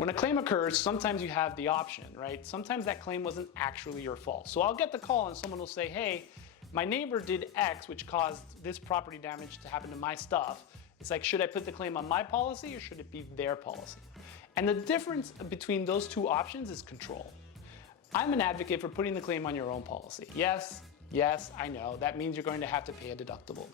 When a claim occurs, sometimes you have the option, right? Sometimes that claim wasn't actually your fault. So I'll get the call and someone will say, hey, my neighbor did X, which caused this property damage to happen to my stuff. It's like, should I put the claim on my policy or should it be their policy? And the difference between those two options is control. I'm an advocate for putting the claim on your own policy. Yes, I know, that means you're going to have to pay a deductible.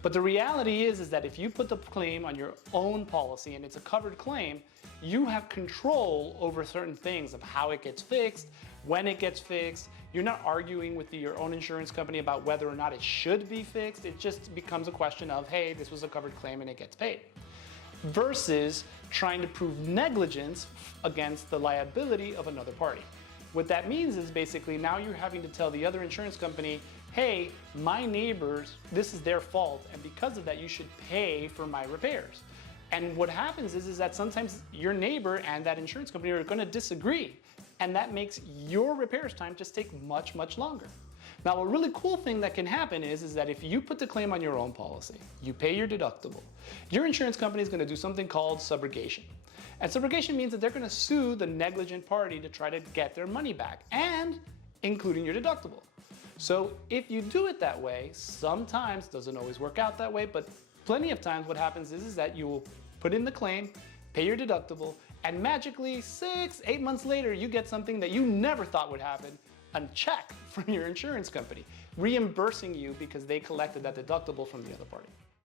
But the reality is that if you put the claim on your own policy and it's a covered claim, you have control over certain things of how it gets fixed, when it gets fixed. You're not arguing with your own insurance company about whether or not it should be fixed. It just becomes a question of, hey, this was a covered claim and it gets paid. Versus trying to prove negligence against the liability of another party. What that means is basically now you're having to tell the other insurance company, hey, my neighbors, this is their fault, and because of that you should pay for my repairs. And what happens is that sometimes your neighbor and that insurance company are going to disagree, and that makes your repairs time just take much, much longer. Now, a really cool thing that can happen is that if you put the claim on your own policy, you pay your deductible, your insurance company is going to do something called subrogation. And subrogation means that they're going to sue the negligent party to try to get their money back, and including your deductible. So if you do it that way, sometimes, doesn't always work out that way, but plenty of times what happens is that you will put in the claim, pay your deductible, and magically 6-8 months later you get something that you never thought would happen, a check from your insurance company, reimbursing you because they collected that deductible from the other party.